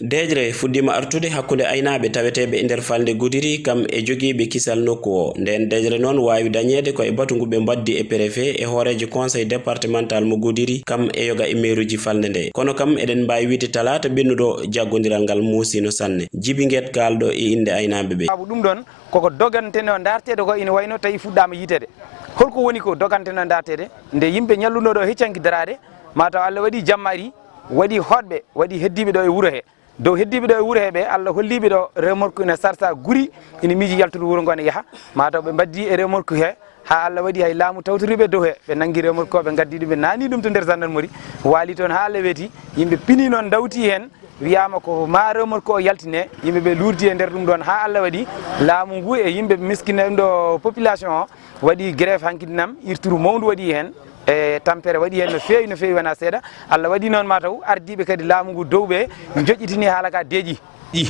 Dejre fuddima artude hakkunde aynaaɓe taweteɓe e nder falde Goudiri kam e jogiiɓe kisal nokku o. Nden Dejre noon waawi dañeede ko e batu ngu ɓe mbaddi e préfet e hoorejo conseil départemental mo Goudiri kam e yoga e mairuji falde nde. Kono kam eɗen mbaawi wiide talata bennuɗo jaggodiral ngal muusino sanne. Djiby Nguet kalɗo e inde aynaaɓe ɓe. Ɗum ɗon koko doganteno dartede ko ina wayno tawi fuɗɗama yitede. Holko woni ko doganteno dartede nde yimɓe ñallunoɗo heccanki darade mataw Allah waɗi jammari waɗi hoɗɓe waɗi heddiɓe ɗo e wuuro he. Dow heddiɓe ɗo e wuuro heɓe Allah holliɓe ɗo remorque ina sarsa guri ina miiji yaltude wuuro ngo ne yaaha mataw ɓe mbaddi e remorque he ha Allah waɗi hay laamu tawtoriɓe dow he ɓe nangui remorque o ɓe gaddi ɗum ɓe naani ɗum to nder gendarmerie waali toon ha Allah weeti yimɓe pini noon dawti hen wiyama ko ma remorque o yaltine yimɓeɓe lurdi e nder ɗum ɗon ha Allah waɗi laamu ngu e yimɓe miskine ɗo population o waɗi grève hankkidinam irturu mawdu waɗi hen e tampere waɗi hen no feewi wona seeɗa Allah waɗi noon mataw ardiɓe kadi laamu ngu dow ɓe joƴƴitini haala ka deeƴi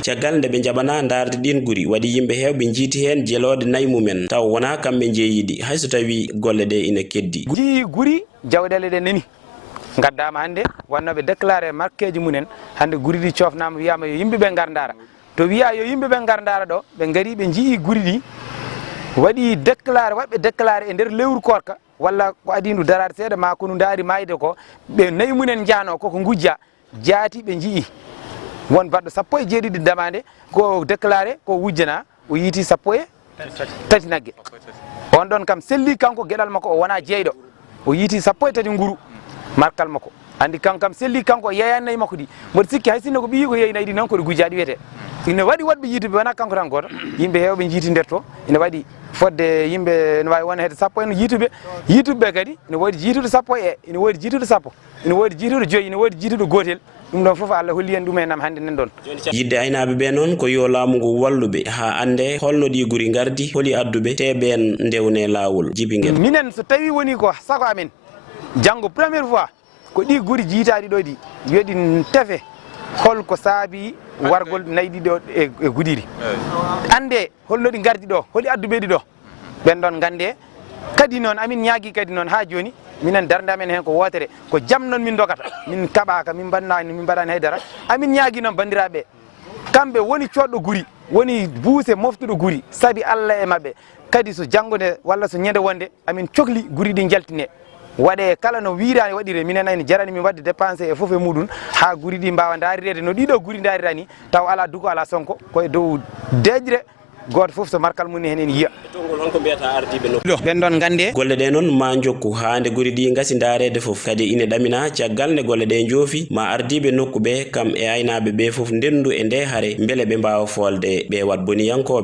caggal nde ɓe jaɓana darde ɗin guri waɗi yimɓe hewɓe jiiti hen jelode nayyi mumen taw wona kamɓe jeeyiɗi hayso tawi golle ɗe ina keddi jii guri jawɗele ɗe nani gaddama hannde wannoɓe déclaré marqueji mumen hannde guri ɗi cofnama wiyama yo yimɓeɓe gar dara to wiya yo yimɓeɓe gar dara ɗo ɓe gaari ɓe jii guri ɗi waɗi déclaré waɗɓe déclaré e nder lewru korka walla ko adi ndu darade seeɗa ma ko ndu daari mayde ko ɓe nayyi mumen jano koko gujja jaati ɓe jii won baɗɗo sappo e jeeɗiɗi damade ko déclaré ko wujjana o yiiti sappo e tati nagge on ɗon kam selli kanko gueɗal makko o wona jeeyɗo o yiiti sappo e tati nguru markal makko andi kanko kam selli kanko yeeyannayi makko ɗi mboɗo sikki hay sinno ko ɓiyi ko yeeynayi ɗi noon koɗe gujjaɗi wiyete ine waɗi woɗɓe yiituɓe wona kanko tan goto yimɓe hewɓe jiiti nder to ine waɗi fodde yimɓe ne wawi won hedde sappo en yiituɓeɓe kadi ine woodi jiituɗo sappo ine woodi jiituɗo sappo ine woodi jiituɗo joyyi ine woodi jiituɗo gotel ɗum ɗon foof Allah holli en ɗum enam hannde nen ɗon yidde aynaɓe ɓe noon ko yo laamu ngu walluɓe ha ande holno ɗi guri gardi holi adduɓe te ɓen ndewne lawol Djiby Nguet minen so tawi woni ko sago amen janggo première fois ko ɗi guri jiitaɗi ɗo ɗi yoɗi tefe holko saabi wargol nayyi ɗiɗo e Goudiri ande holno ɗi gardi ɗo holi adduɓe ɗi ɗo ɓen ɗon gande kadi noon amin ñaagui kadi noon ha joni minen darde amen hen ko wotere ko jaam noon min dogata min kaɓaka min mbaɗani haydara amin ñaagui noon bandiraɓe kamɓe woni coɗɗo guri woni buuse moftuɗo guri saabi Allah e mabɓe kadi so janggonde walla so ñande wonde amin cohli guri ɗi jaltine waɗe kala no wirani waɗire minen ayne jarani min wadde dépensé e foof e muɗum ha guri ɗi mbawa darirede no ɗiɗo guri darirani taw ala duko ala sonko koye dow deƴre goto foof so markal mum hen en yiya ɓen ɗon gande golle ɗe noon ma jokku hande guri ɗi gasi darede foof kadi ine ɗamina caggal nde golle ɗe joofi ma ardiɓe nokku ɓe kam e aynaɓe ɓe foof ndendu e nde haare beele ɓe mbawa folde ɓe wat boniyankoɓe